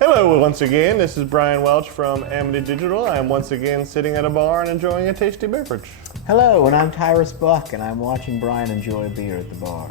Hello once again, this is Brian Welch from Amity Digital. I am once again sitting at a bar and enjoying a tasty beverage. Hello, and I'm Tyrus Buck, and I'm watching Brian enjoy a beer at the bar.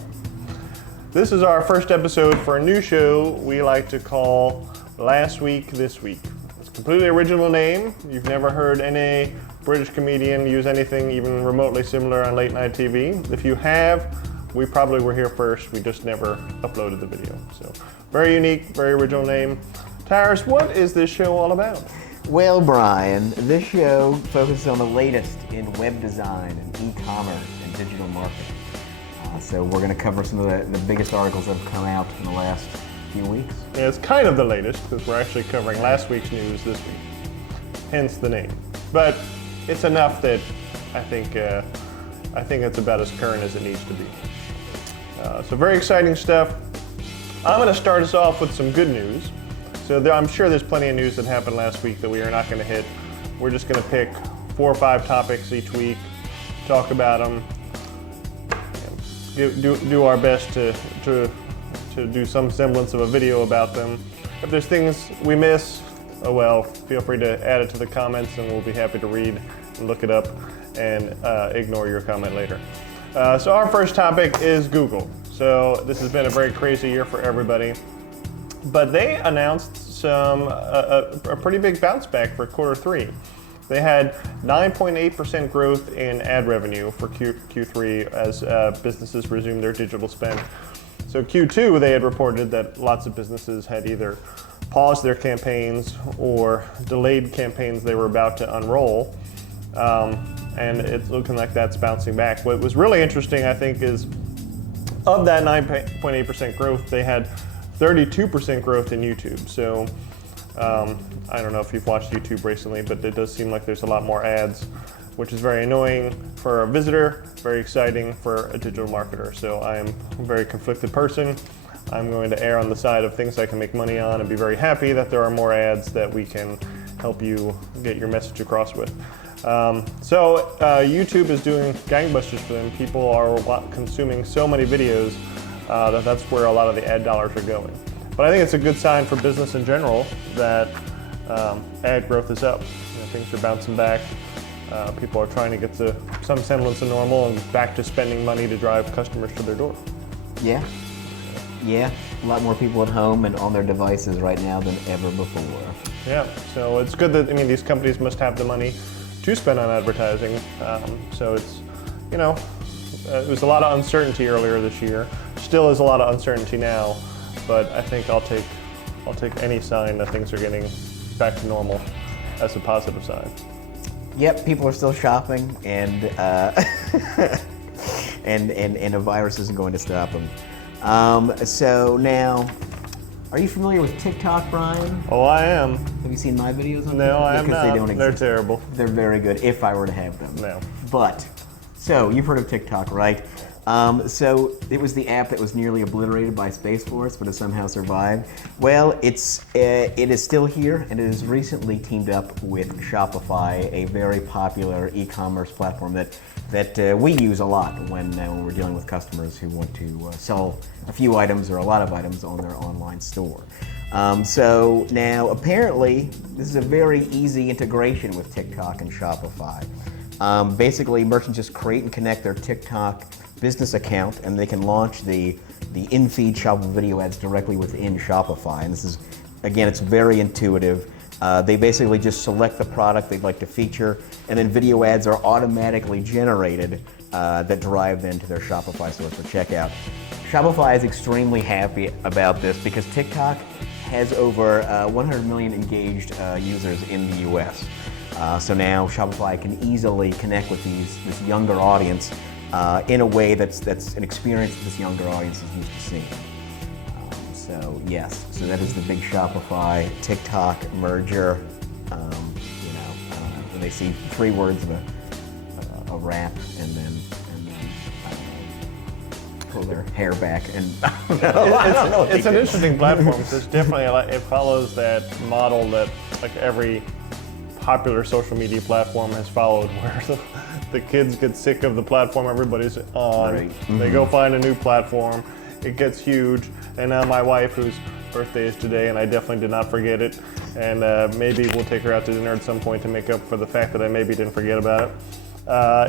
This is our first episode for a new show we like to call Last Week, This Week. It's a completely original name. You've never heard any British comedian use anything even remotely similar on late night TV. If you have, we probably were here first. We just never uploaded the video. So, very unique, very original name. Tyrus, what is this show all about? Well, Brian, this show focuses on the latest in web design and e-commerce and digital marketing. So we're going to cover some of the biggest articles that have come out in the last few weeks. Yeah, it's kind of the latest because we're actually covering last week's news this week, hence the name. But it's enough that I think it's about as current as it needs to be. So very exciting stuff. I'm going to start us off with some good news. So I'm sure there's plenty of news that happened last week that we are not going to hit. We're just going to pick 4 or 5 topics each week, talk about them, do our best to do some semblance of a video about them. If there's things we miss, oh well, feel free to add it to the comments and we'll be happy to read and look it up and ignore your comment later. So our first topic is Google. So this has been a very crazy year for everybody. But they announced a pretty big bounce back for Q3. They had 9.8% growth in ad revenue for Q3 as businesses resumed their digital spend. So Q2, they had reported that lots of businesses had either paused their campaigns or delayed campaigns they were about to unroll. And it's looking like that's bouncing back. What was really interesting, I think, is of that 9.8% growth, they had 32% growth in YouTube. So I don't know if you've watched YouTube recently, but it does seem like there's a lot more ads, which is very annoying for a visitor, very exciting for a digital marketer. So I am a very conflicted person. I'm going to err on the side of things I can make money on and be very happy that there are more ads that we can help you get your message across with. So YouTube is doing gangbusters for them. People are consuming so many videos that's where a lot of the ad dollars are going. But I think it's a good sign for business in general that ad growth is up. Things are bouncing back. People are trying to get to some semblance of normal and back to spending money to drive customers to their door. Yeah, a lot more people at home and on their devices right now than ever before. Yeah, so it's good that, these companies must have the money to spend on advertising. So it's, it was a lot of uncertainty earlier this year. Still is a lot of uncertainty now, but I think I'll take any sign that things are getting back to normal as a positive sign. Yep, people are still shopping, and and a virus isn't going to stop them. So now, are you familiar with TikTok, Brian? Oh, I am. Have you seen my videos on TikTok? No, I am because not. They don't exist. They're terrible. They're very good if I were to have them. No. But, so you've heard of TikTok, right? So it was the app that was nearly obliterated by Space Force, but it somehow survived. Well, it is still here, and it has recently teamed up with Shopify, a very popular e-commerce platform that we use a lot when we're dealing with customers who want to sell a few items or a lot of items on their online store. So now, apparently, this is a very easy integration with TikTok and Shopify. Basically, merchants just create and connect their TikTok business account, and they can launch the in-feed shoppable video ads directly within Shopify. And this is, again, it's very intuitive. They basically just select the product they'd like to feature, and then video ads are automatically generated that drive then to their Shopify store for checkout. Shopify is extremely happy about this because TikTok has over 100 million engaged users in the US. So now Shopify can easily connect with this younger audience in a way that's an experience that this younger audience is used to seeing. So yes, so that is the big Shopify TikTok merger. When they see 3 words of a rap and then pull their hair back and it's an interesting platform because it's definitely it follows that model that like every popular social media platform has followed, where the kids get sick of the platform everybody's on. Right. Mm-hmm. They go find a new platform. it gets huge. And now my wife, whose birthday is today, and I definitely did not forget it, and maybe we'll take her out to dinner at some point to make up for the fact that I maybe didn't forget about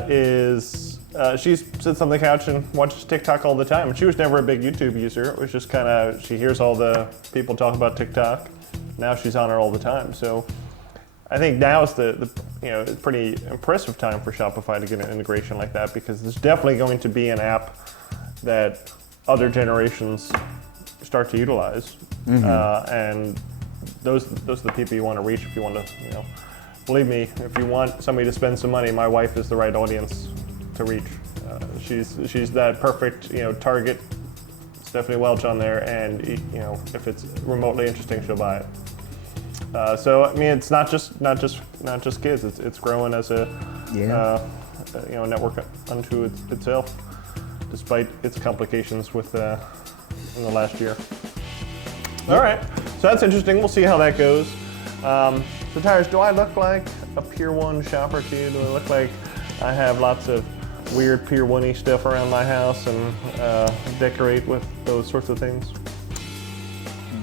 it, she sits on the couch and watches TikTok all the time. She was never a big YouTube user. It was just kind of, she hears all the people talk about TikTok. Now she's on it all the time. So I think now is the it's pretty impressive time for Shopify to get an integration like that, because there's definitely going to be an app that other generations start to utilize. And those are the people you want to reach if you want to, believe me, if you want somebody to spend some money, my wife is the right audience to reach. She's that perfect, target. Stephanie Welch on there, and if it's remotely interesting, she'll buy it. So I mean, it's not just kids. It's growing as a network unto itself, despite its complications with in the last year. All right, so that's interesting. We'll see how that goes. So Tyrus, do I look like a Pier 1 shopper to you? Do I look like I have lots of weird Pier 1-y stuff around my house and decorate with those sorts of things?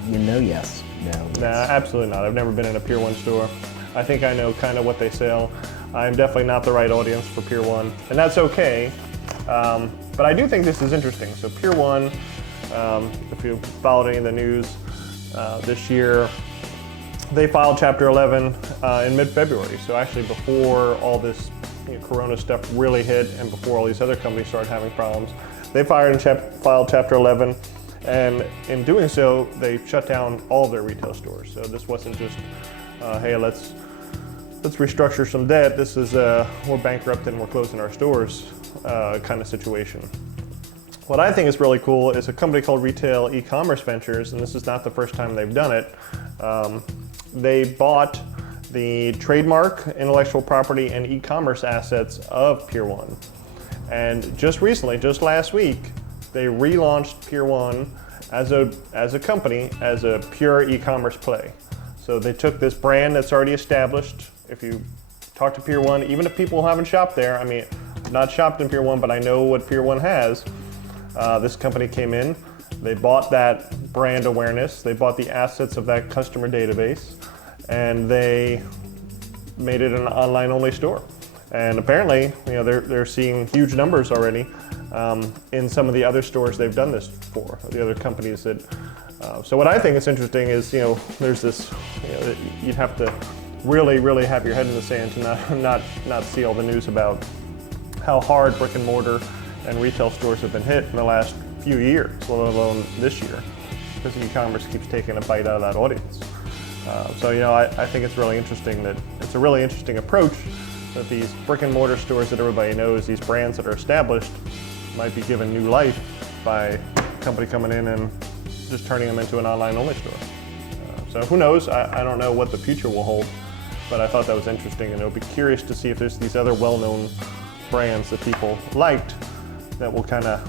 Yes. No. Nah, absolutely not. I've never been in a Pier 1 store. I think I know kind of what they sell. I'm definitely not the right audience for Pier 1, and that's okay. But I do think this is interesting. So Pier 1, if you followed any of the news this year, they filed Chapter 11 in mid-February. So actually before all this Corona stuff really hit and before all these other companies started having problems, they filed Chapter 11. And in doing so, they shut down all of their retail stores. So this wasn't just, hey, let's restructure some debt. This is we're bankrupt and we're closing our stores kind of situation. What I think is really cool is a company called Retail E-Commerce Ventures, and this is not the first time they've done it. They bought the trademark, intellectual property, and e-commerce assets of Pier 1. And just recently, just last week, they relaunched Pier 1 as a company, as a pure e-commerce play. So they took this brand that's already established. If you talk to Pier 1, even if people haven't shopped there, I mean, I've not shopped in Pier 1, but I know what Pier 1 has. This company came in, they bought that brand awareness, they bought the assets of that customer database, and they made it an online-only store. And apparently, they're seeing huge numbers already in some of the other stores they've done this for, the other companies that. So what I think is interesting is, there's this, you'd have to really, really have your head in the sand to not see all the news about how hard brick and mortar and retail stores have been hit in the last few years, let alone this year, because e-commerce keeps taking a bite out of that audience. So I think it's really interesting that it's a really interesting approach that these brick and mortar stores that everybody knows, these brands that are established, might be given new life by a company coming in and just turning them into an online-only store. So who knows? I don't know what the future will hold, but I thought that was interesting, and it'll be curious to see if there's these other well-known brands that people liked that will kind of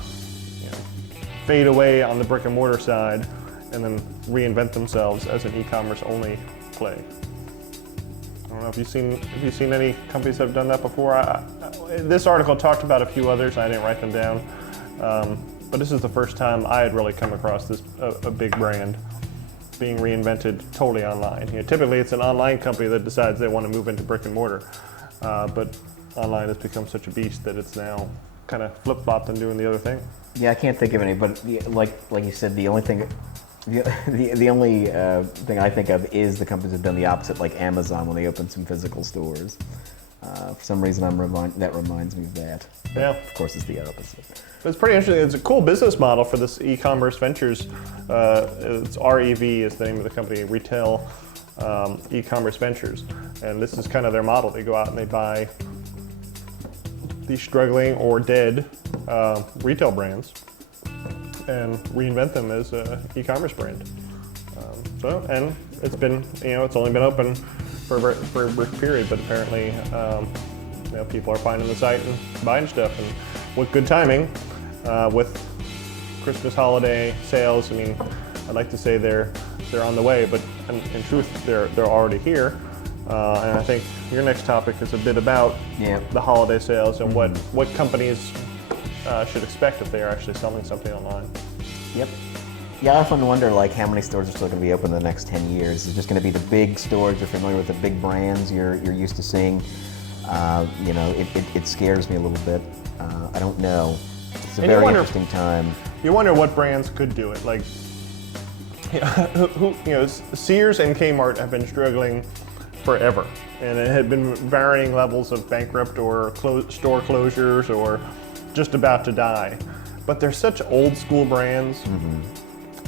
fade away on the brick and mortar side and then reinvent themselves as an e-commerce only play. I don't know if you've seen any companies that have done that before. This article talked about a few others. I didn't write them down, but this is the first time I had really come across a big brand being reinvented totally online. Typically, it's an online company that decides they want to move into brick and mortar, but online has become such a beast that it's now kind of flip-flopped and doing the other thing. Yeah, I can't think of any, but like you said, the only thing I think of is the companies that have done the opposite, like Amazon when they opened some physical stores. For some reason, that reminds me of that. But yeah. Of course, it's the opposite. It's pretty interesting. It's a cool business model for this e-commerce ventures. It's REV is the name of the company, Retail E-Commerce Ventures, and this is kind of their model. They go out and they buy these struggling or dead retail brands and reinvent them as an e-commerce brand. And it's been, it's only been open for a brief period, but apparently, people are finding the site and buying stuff. And with good timing, with Christmas holiday sales, I'd like to say they're on the way, but in truth, they're already here. And I think your next topic is a bit about the holiday sales and what companies should expect if they are actually selling something online. Yep. Yeah, I often wonder like how many stores are still going to be open in the next 10 years. Is it just going to be the big stores? You're familiar with the big brands you're used to seeing. It scares me a little bit. I don't know. It's a very interesting time. You wonder what brands could do it. Like, Sears and Kmart have been struggling forever, and it had been varying levels of bankrupt or store closures or just about to die. But they're such old school brands.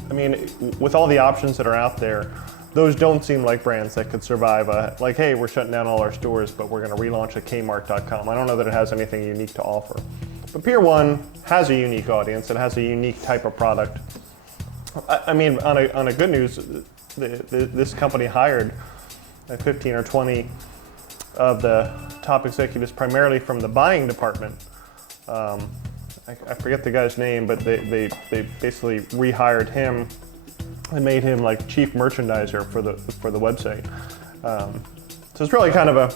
I mean, with all the options that are out there, those don't seem like brands that could survive like, hey, we're shutting down all our stores, but we're going to relaunch a Kmart.com. I don't know that it has anything unique to offer. But Pier 1 has a unique audience. It has a unique type of product. I mean, on a good news, this company hired 15 or 20 of the top executives, primarily from the buying department. I forget the guy's name, but they basically rehired him and made him like chief merchandiser for the website. So it's really kind of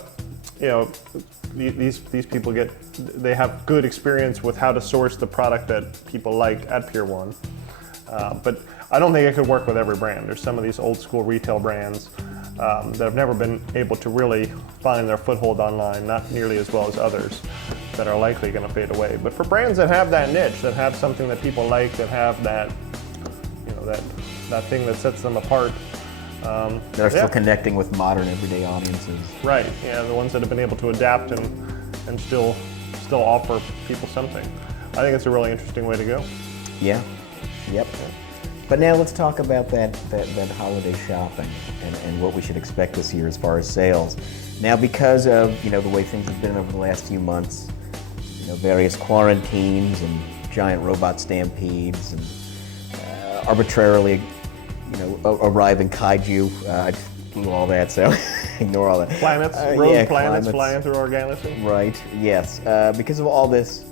these people they have good experience with how to source the product that people like at Pier 1. But I don't think it could work with every brand. There's some of these old school retail brands that have never been able to really find their foothold online, not nearly as well as others that are likely going to fade away. But for brands that have that niche, that have something that people like, that have that thing that sets them apart. They're still connecting with modern everyday audiences. Right, yeah, the ones that have been able to adapt and still offer people something. I think it's a really interesting way to go. Yeah, yep. But now let's talk about that holiday shopping and what we should expect this year as far as sales. Now, because of the way things have been over the last few months, various quarantines and giant robot stampedes and arbitrarily, arriving kaiju. I blew all that, so ignore all that. Planets, planets flying through our galaxy. Right. Yes. Because of all this,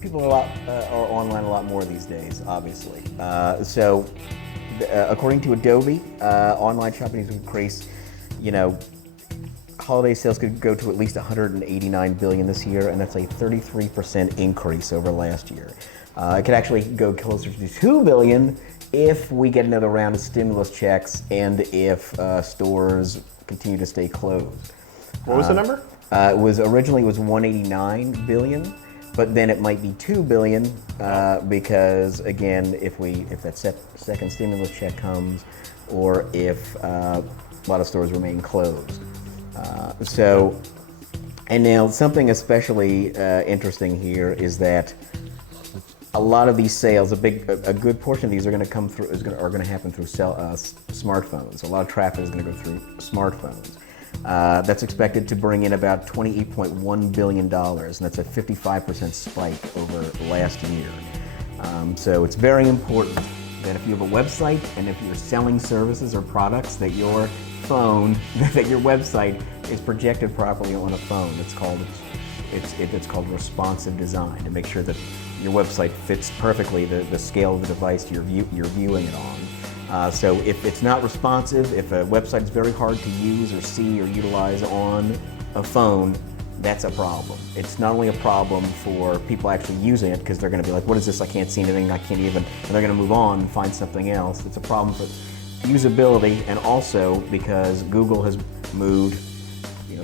people are online a lot more these days, obviously. So, according to Adobe, online shopping has increased. Holiday sales could go to at least $189 billion this year, and that's a 33% increase over last year. It could actually go closer to $2 billion if we get another round of stimulus checks and if stores continue to stay closed. What was the number? Originally it was $189 billion, but then it might be $2 billion because again, if that second stimulus check comes, or if a lot of stores remain closed. And now something especially interesting here is that a lot of these sales, a good portion of these are going to come through, are going to happen through smartphones. A lot of traffic is going to go through smartphones. That's expected to bring in about $28.1 billion, and that's a 55% spike over last year. So it's very important that if you have a website and if you're selling services or products, that your phone, that your website is projected properly on a phone. It's called responsive design, to make sure that your website fits perfectly the scale of the device you're viewing it on. So if it's not responsive, if a website is very hard to use or see or utilize on a phone, that's a problem. It's not only a problem for people actually using it, because they're going to be like, what is this? I can't see anything, I can't even, and they're going to move on and find something else. It's a problem for usability, and also because Google has moved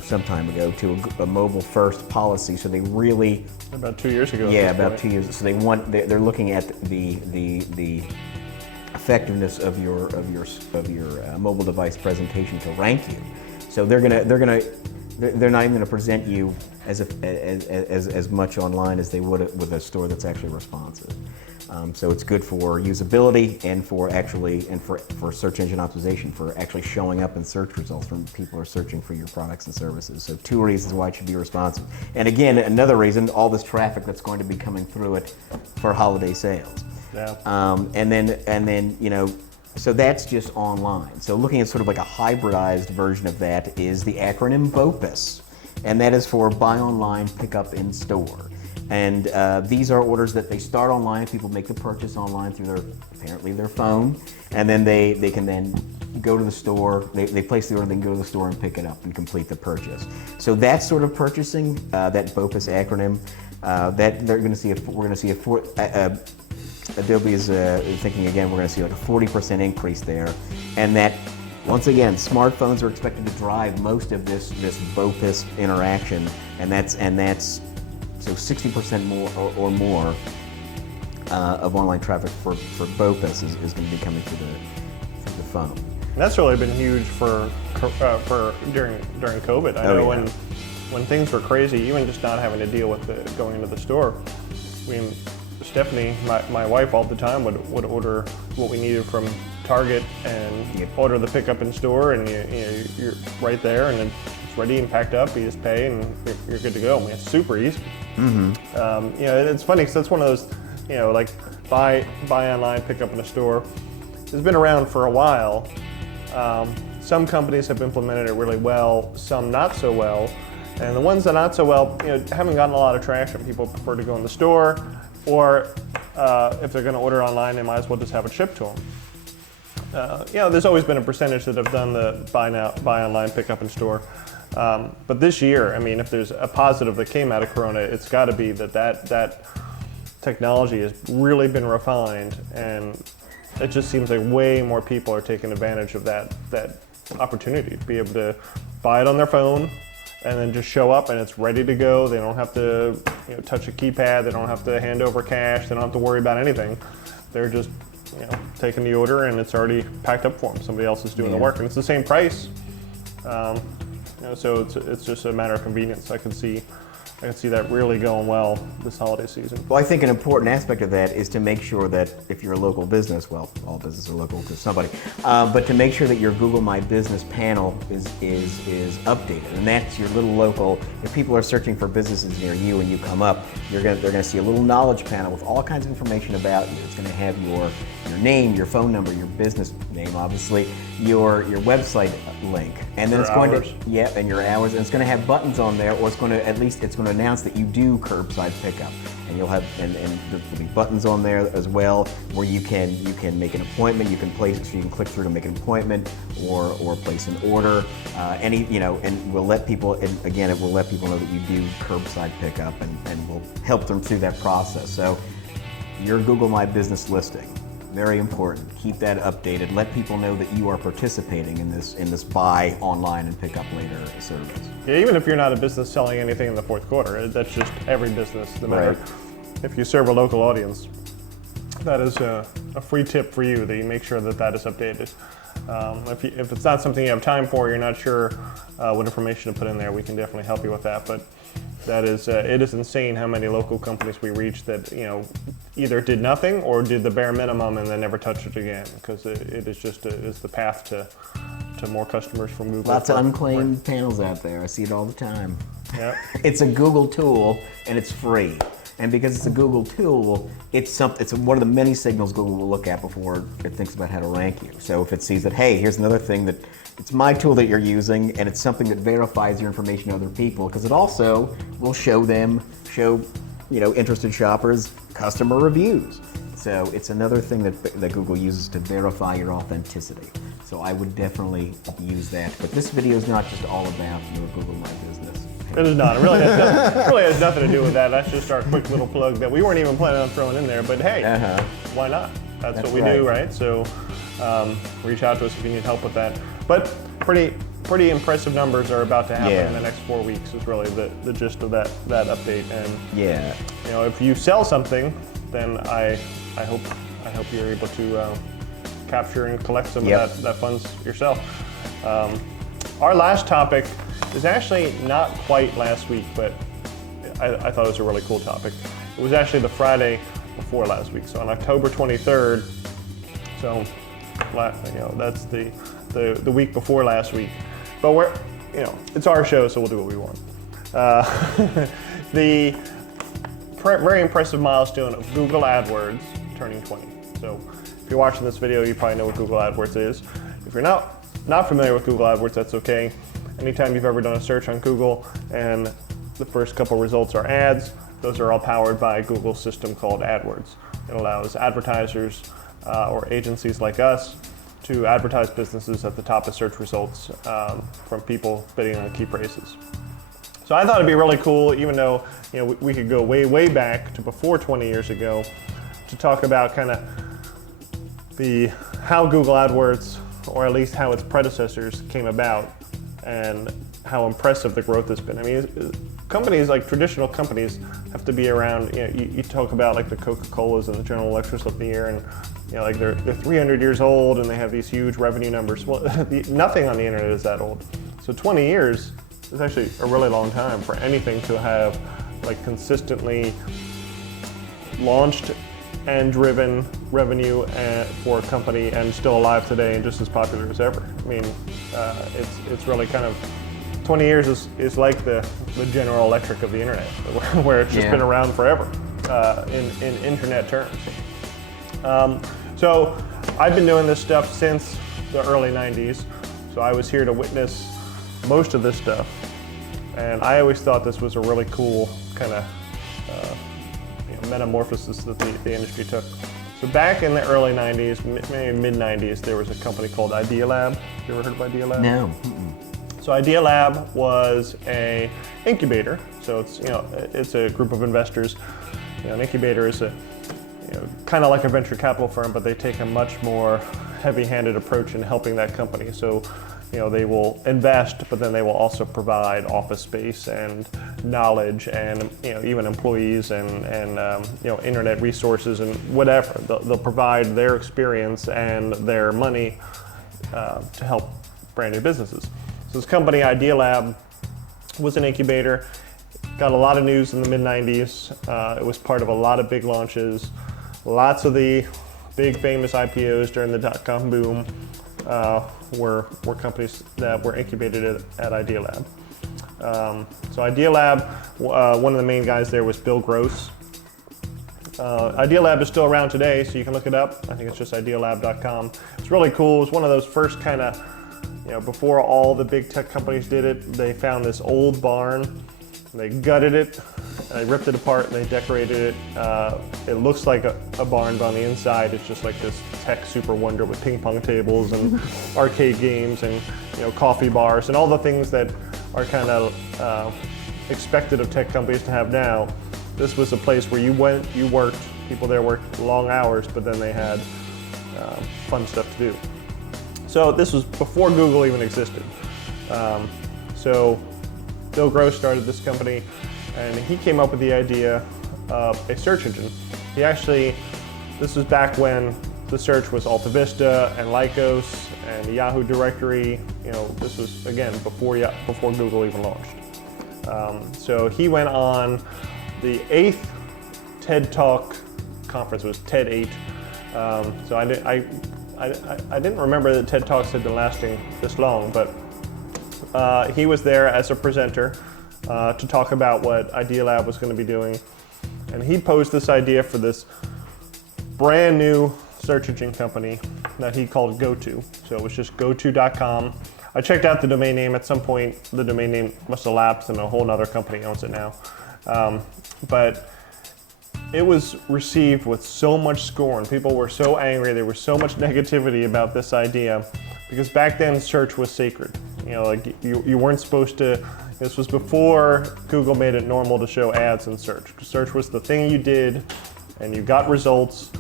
some time ago to a mobile first policy, so they really about 2 years ago. Yeah, about 2 years. So they're looking at the effectiveness of your mobile device presentation to rank you. So they're not even gonna present you as much online as they would with a store that's actually responsive. So it's good for usability and for search engine optimization, for actually showing up in search results when people are searching for your products and services. So 2 reasons why it should be responsive. And again, another reason, all this traffic that's going to be coming through it for holiday sales. Yeah. And then so that's just online. So looking at sort of like a hybridized version of that is the acronym BOPUS, and that is for Buy Online, Pick Up in Store. And these are orders that they start online. People make the purchase online through apparently their phone, and then they can then go to the store. They place the order, then go to the store and pick it up and complete the purchase. So that sort of purchasing, that BOPUS acronym, that we're going to see Adobe is thinking again we're going to see like a 40% increase there, and that once again smartphones are expected to drive most of this BOPIS interaction, and that's so 60% more or more of online traffic for BOPIS is going to be coming through the phone. And that's really been huge for during COVID. I know when things were crazy, even just not having to deal with going into the store. I mean, Stephanie, my wife, all the time would order what we needed from Target and order the pickup in store, and you're right there, and it's ready and packed up. You just pay, and you're good to go. I mean, it's super easy. Mm-hmm. It's funny because that's one of those, like buy online, pick up in a store. It's been around for a while. Some companies have implemented it really well, some not so well. And the ones that are not so well, haven't gotten a lot of traction. People prefer to go in the store, or if they're going to order online, they might as well just have it shipped to them. There's always been a percentage that have done the buy online, pick up in store. But this year, I mean, if there's a positive that came out of Corona, it's got to be that technology has really been refined, and it just seems like way more people are taking advantage of that opportunity to be able to buy it on their phone and then just show up and it's ready to go. They don't have to touch a keypad. They don't have to hand over cash. They don't have to worry about anything. They're just taking the order and it's already packed up for them. Somebody else is doing the work, and it's the same price. So it's just a matter of convenience. I can see that really going well this holiday season. Well, I think an important aspect of that is to make sure that if you're a local business, well, all businesses are local to somebody, but to make sure that your Google My Business panel is updated, and that's your little local. If people are searching for businesses near you and you come up, they're going to see a little knowledge panel with all kinds of information about you. It's going to have your name, your phone number, your business name, obviously, your website link, and then and your hours, and it's going to have buttons on there, or it's going to announce that you do curbside pickup, and you'll have and there'll be buttons on there as well where you can make an appointment. You can click through to make an appointment or place an order. And we'll let people, and again, it will let people know that you do curbside pickup, and we'll help them through that process. So your Google My Business listing, very important. Keep that updated. Let people know that you are participating in this buy online and pick up later service. Yeah, even if you're not a business selling anything in the fourth quarter, that's just every business, no matter if you serve a local audience. That is a free tip for you, that you make sure that is updated. If it's not something you have time for, you're not sure what information to put in there, we can definitely help you with that. But that is, it is insane how many local companies we reach that either did nothing or did the bare minimum and then never touched it again, because it is just it's the path to more customers from Google. Lots of unclaimed panels out there. I see it all the time. Yeah. It's a Google tool and it's free. And because it's a Google tool, it's one of the many signals Google will look at before it thinks about how to rank you. So if it sees that, hey, here's another thing that it's my tool that you're using, and it's something that verifies your information to other people, because it also will show interested shoppers customer reviews. So it's another thing that Google uses to verify your authenticity. So I would definitely use that. But this video is not just all about your Google My Business. It is not. It really has nothing to do with that. That's just our quick little plug that we weren't even planning on throwing in there. But hey, why not? That's what we do, right? So reach out to us if you need help with that. But pretty impressive numbers are about to happen in the next 4 weeks. Is really the gist of that update. And if you sell something, then I hope you're able to capture and collect some of that funds yourself. Our last topic is actually not quite last week, but I thought it was a really cool topic. It was actually the Friday before last week, so on October 23rd. So, that's the week before last week. But it's our show, so we'll do what we want. The very impressive milestone of Google AdWords turning 20. So, if you're watching this video, you probably know what Google AdWords is. If you're not familiar with Google AdWords, that's okay. Anytime you've ever done a search on Google and the first couple results are ads, those are all powered by Google's system called AdWords. It allows advertisers or agencies like us to advertise businesses at the top of search results from people bidding on key phrases. So I thought it'd be really cool, even though we could go way back to before 20 years ago. to talk about kind of how Google AdWords, or at least how its predecessors came about, and how impressive the growth has been. I mean, companies like traditional companies have to be around. You talk about like the Coca-Colas and the General Electrics of the year, and like they're 300 years old and they have these huge revenue numbers. Well, nothing on the internet is that old. So 20 years is actually a really long time for anything to have like consistently launched and driven revenue for a company and still alive today and just as popular as ever. I mean, it's really kind of 20 years is like the General Electric of the internet, where it's just been around forever in internet terms. So I've been doing this stuff since the early 90s, so I was here to witness most of this stuff, and I always thought this was a really cool kind of metamorphosis that the industry took. So back in the early 90s, maybe mid 90s, there was a company called Idea Lab. You ever heard of Idea Lab? No. So Idea Lab was a incubator. So it's a group of investors. An incubator is kind of like a venture capital firm, but they take a much more heavy-handed approach in helping that company. So they will invest, but then they will also provide office space and knowledge and even employees and internet resources and whatever. They'll provide their experience and their money to help brand new businesses. So this company, Idea Lab, was an incubator, got a lot of news in the mid-90s. It was part of a lot of big launches. Lots of the big famous IPOs during the dot-com boom were companies that were incubated at Idea Lab. So Idea Lab, one of the main guys there was Bill Gross. Idea Lab is still around today, so you can look it up. I think it's just idealab.com. It's really cool. It's one of those first kind of, before all the big tech companies did it, they found this old barn, they gutted it, they ripped it apart, and they decorated it. It looks like a barn, but on the inside it's just like this tech super wonder with ping pong tables and arcade games and coffee bars and all the things that are kind of expected of tech companies to have now. This was a place where you went, you worked, people there worked long hours, but then they had fun stuff to do. So this was before Google even existed. So Bill Gross started this company, and he came up with the idea of a search engine. This was back when the search was Alta Vista and Lycos and the Yahoo directory. This was, again, before Google even launched. So he went on the 8th TED Talk conference. It was TED 8. So I didn't remember that TED Talks had been lasting this long, but he was there as a presenter to talk about what Idea Lab was going to be doing. And he posed this idea for this brand new search engine company that he called GoTo. So it was just goto.com. I checked out the domain name. At some point, the domain name must have lapsed and a whole other company owns it now. But it was received with so much scorn. People were so angry. There was so much negativity about this idea because back then search was sacred. You weren't supposed to. This was before Google made it normal to show ads in search. Search was the thing you did, and you got results,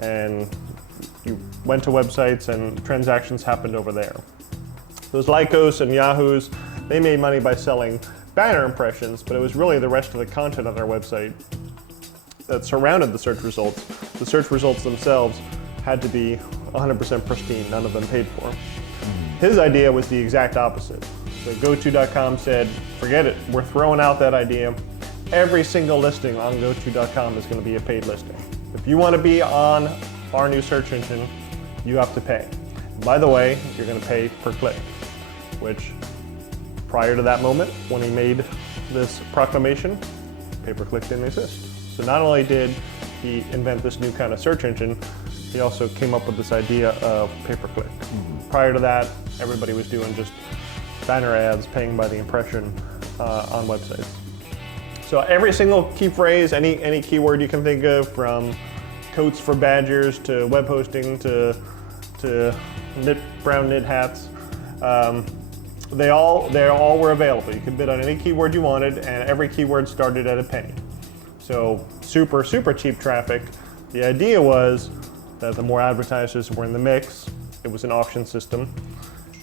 and you went to websites, and transactions happened over there. Those Lycos and Yahoos, they made money by selling banner impressions, but it was really the rest of the content on their website that surrounded the search results. The search results themselves had to be 100% pristine, none of them paid for. His idea was the exact opposite. So goto.com said, forget it, we're throwing out that idea. Every single listing on goto.com is going to be a paid listing. If you want to be on our new search engine, you have to pay. By the way, you're going to pay per click, which prior to that moment, when he made this proclamation, pay-per-click didn't exist. So not only did he invent this new kind of search engine, he also came up with this idea of pay-per-click. Prior to that, everybody was doing just banner ads, paying by the impression on websites. So every single key phrase, any keyword you can think of, from coats for badgers to web hosting to brown knit hats, they all were available. You could bid on any keyword you wanted, and every keyword started at a penny. So super cheap traffic The idea was that the more advertisers were in the mix, it was an auction system.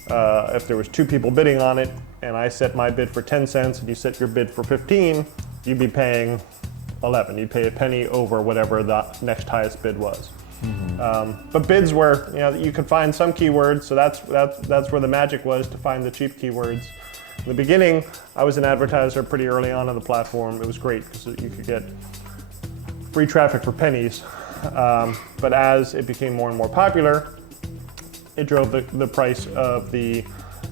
If there was 2 people bidding on it, and I set my bid for 10 cents and you set your bid for 15, you'd be paying 11. You'd pay a penny over whatever the next highest bid was. But bids were, you could find some keywords, so that's where the magic was, to find the cheap keywords. In the beginning, I was an advertiser pretty early on the platform. It was great because you could get free traffic for pennies. But as it became more and more popular, it drove the price of the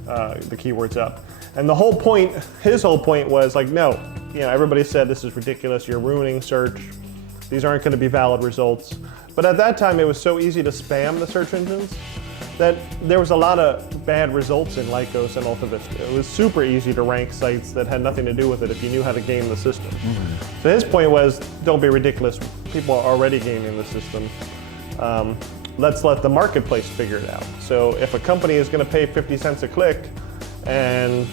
keywords up. And the whole point, his whole point was like, no, everybody said this is ridiculous, you're ruining search, these aren't going to be valid results. But at that time, it was so easy to spam the search engines that there was a lot of bad results in Lycos and AltaVista. It was super easy to rank sites that had nothing to do with it if you knew how to game the system. So his point was, don't be ridiculous, people are already gaming the system. Let's let the marketplace figure it out. So if a company is going to pay 50 cents a click and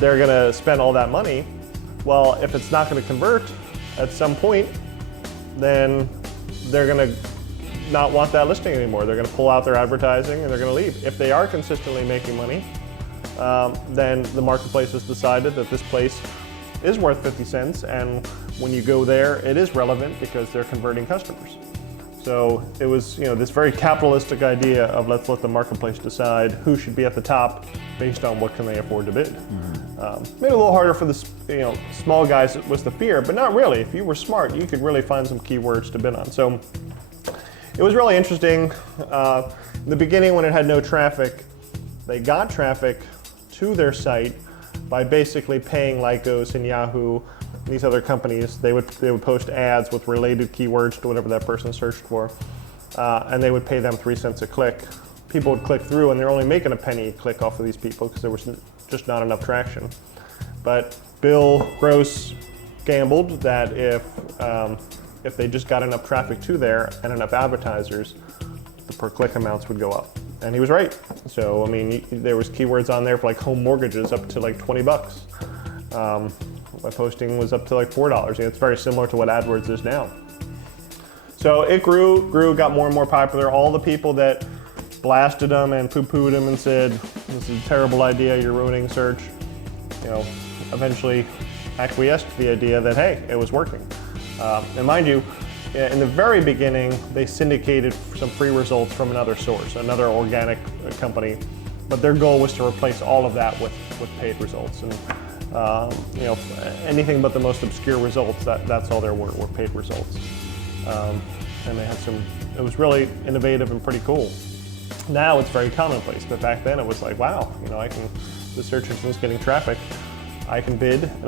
they're going to spend all that money, well, if it's not going to convert at some point, then they're going to not want that listing anymore. They're going to pull out their advertising and they're going to leave. If they are consistently making money, then the marketplace has decided that this place is worth 50 cents, and when you go there, it is relevant because they're converting customers. So it was, this very capitalistic idea of let's let the marketplace decide who should be at the top based on what can they afford to bid. Maybe a little harder for the small guys was the fear, but not really. If you were smart, you could really find some keywords to bid on. So it was really interesting. In the beginning, when it had no traffic, they got traffic to their site by basically paying Lycos and Yahoo, these other companies. They would post ads with related keywords to whatever that person searched for, and they would pay them 3 cents a click. People would click through, and they're only making a penny a click off of these people because there was just not enough traction. But Bill Gross gambled that if they just got enough traffic to there and enough advertisers, the per click amounts would go up. And he was right. So, there was keywords on there for like home mortgages up to like 20 bucks. My posting was up to like $4. It's very similar to what AdWords is now. So it grew, got more and more popular. All the people that blasted them and poo-pooed them and said, this is a terrible idea, you're ruining search, eventually acquiesced to the idea that, hey, it was working. And mind you, in the very beginning, they syndicated some free results from another source, another organic company, but their goal was to replace all of that with paid results. And anything but the most obscure results, that's all there were paid results. And they had it was really innovative and pretty cool. Now it's very commonplace, but back then it was like, wow, the search engine's getting traffic, I can bid, and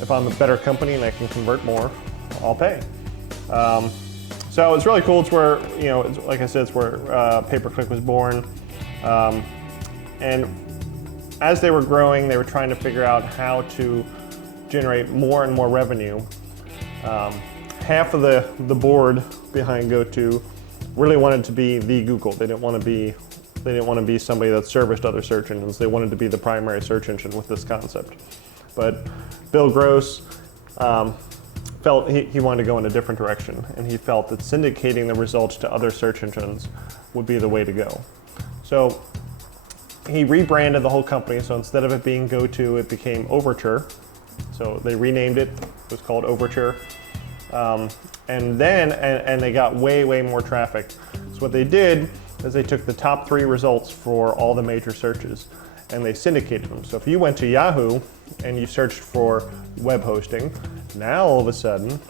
if I'm a better company and I can convert more, I'll pay. So it's really cool. It's where, like I said, it's where pay-per-click was born. And as they were growing, they were trying to figure out how to generate more and more revenue. Half of the board behind GoTo really wanted to be the Google. They didn't want to be somebody that serviced other search engines. They wanted to be the primary search engine with this concept. But Bill Gross felt he wanted to go in a different direction, and he felt that syndicating the results to other search engines would be the way to go. So he rebranded the whole company. So instead of it being GoTo, it became Overture. So they renamed it. It was called Overture. And they got way more traffic. So what they did is they took the top 3 results for all the major searches and they syndicated them. So if you went to Yahoo and you searched for web hosting, now all of a sudden,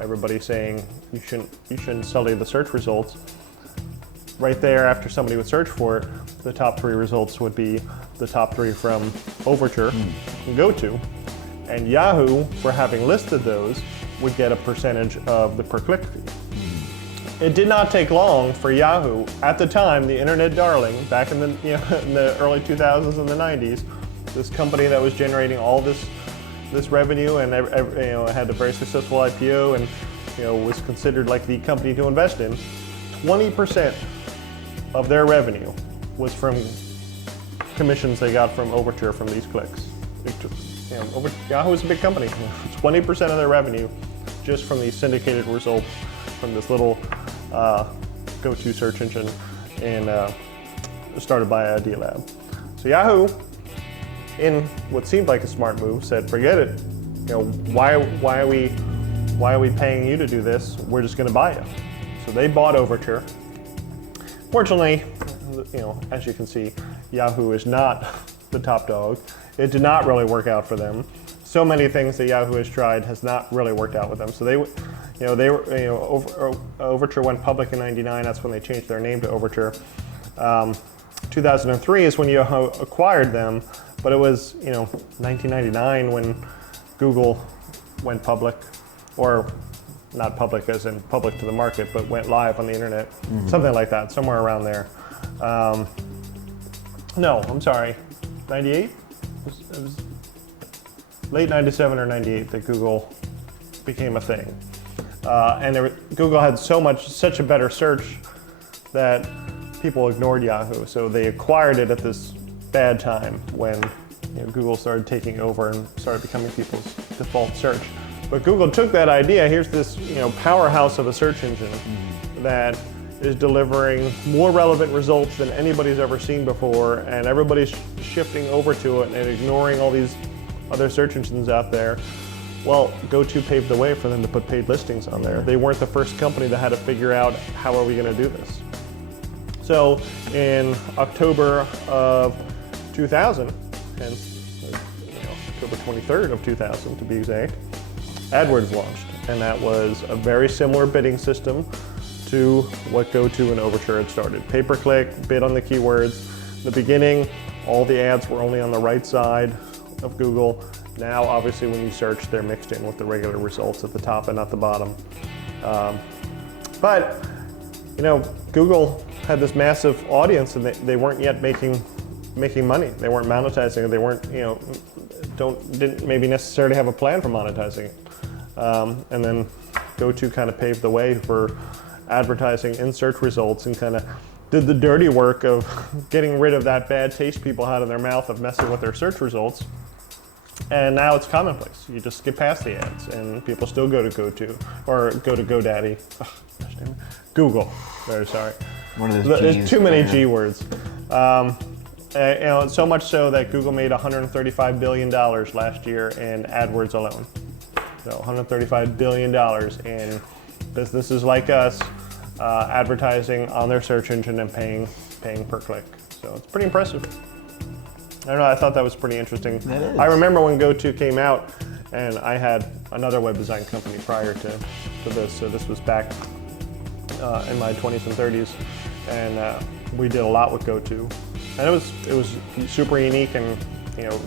everybody's saying you shouldn't study the search results. Right there, after somebody would search for it, the top 3 results would be the top 3 from Overture and GoTo. And Yahoo, for having listed those, would get a percentage of the per-click fee. It did not take long for Yahoo, at the time, the internet darling, back in the in the early 2000s and the 90s, this company that was generating all this revenue and had a very successful IPO and was considered like the company to invest in. 20% of their revenue was from commissions they got from Overture from these clicks. Yahoo is a big company. 20% of their revenue just from these syndicated results from this little go-to search engine, and started by Idea Lab. So Yahoo, in what seemed like a smart move, said, "Forget it. Why are we paying you to do this? We're just going to buy you." So they bought Overture. Fortunately, as you can see, Yahoo is not the top dog. It did not really work out for them. So many things that Yahoo has tried has not really worked out with them. So Overture went public in '99. That's when they changed their name to Overture. 2003 is when Yahoo acquired them, but it was 1999 when Google went public, or not public as in public to the market, but went live on the internet, something like that, somewhere around there. No, I'm sorry, 98? It was late 97 or 98 that Google became a thing. And Google had such a better search that people ignored Yahoo. So they acquired it at this bad time when Google started taking over and started becoming people's default search. But Google took that idea. Here's this powerhouse of a search engine that is delivering more relevant results than anybody's ever seen before, and everybody's shifting over to it and ignoring all these other search engines out there. Well, GoTo paved the way for them to put paid listings on there. They weren't the first company that had to figure out, how are we going to do this? So in October of 2000, and October 23rd of 2000 to be exact, AdWords launched, and that was a very similar bidding system to what GoTo and Overture had started. Pay-per-click, bid on the keywords. In the beginning, all the ads were only on the right side of Google. Now, obviously, when you search, they're mixed in with the regular results at the top and not the bottom. But Google had this massive audience, and they weren't yet making money. They weren't monetizing it. They weren't, didn't maybe necessarily have a plan for monetizing it. And then GoTo kind of paved the way for advertising in search results and kind of did the dirty work of getting rid of that bad taste people had in their mouth of messing with their search results. And now it's commonplace. You just skip past the ads, and people still go to GoTo or go to GoDaddy. Oh, gosh damn it. Google. Very sorry. One of those G's. There's too many G words. So much so that Google made $135 billion last year in AdWords alone. So $135 billion in businesses like us advertising on their search engine and paying per click. So it's pretty impressive. I don't know, I thought that was pretty interesting. That is. I remember when GoTo came out, and I had another web design company prior to this. So this was back in my 20s and 30s, and we did a lot with GoTo. And it was super unique, and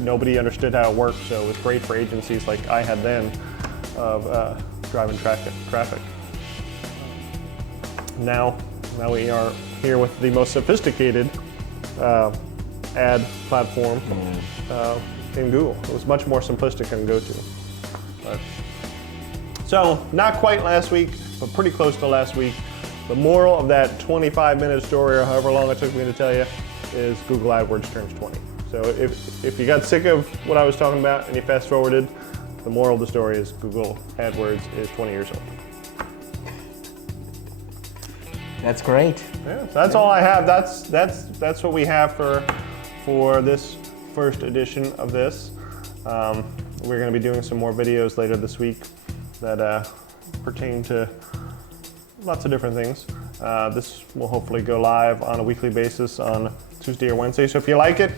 nobody understood how it worked, so it was great for agencies like I had then of driving traffic. Now we are here with the most sophisticated ad platform in Google. It was much more simplistic than GoTo. So not quite last week, but pretty close to last week. The moral of that 25-minute story, or however long it took me to tell you, is Google AdWords turns 20. So if you got sick of what I was talking about and you fast forwarded, the moral of the story is Google AdWords is 20 years old. That's great. Yeah, so that's all I have. That's what we have for this first edition of this. We're going to be doing some more videos later this week that pertain to lots of different things. This will hopefully go live on a weekly basis on Tuesday or Wednesday. So if you like it,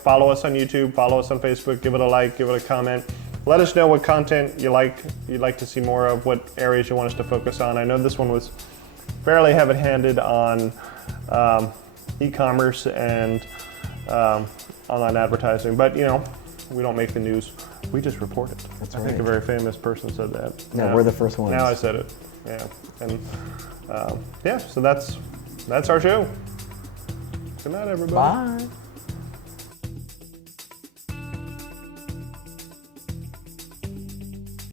follow us on YouTube, follow us on Facebook, give it a like, give it a comment. Let us know what content you'd like to see more of, what areas you want us to focus on. I know this one was fairly heavy-handed on e-commerce and online advertising, but we don't make the news. We just report it. That's I right. think a very famous person said that. No, we're the first ones. Now I said it. Yeah, and so that's our show. Good night, everybody. Bye.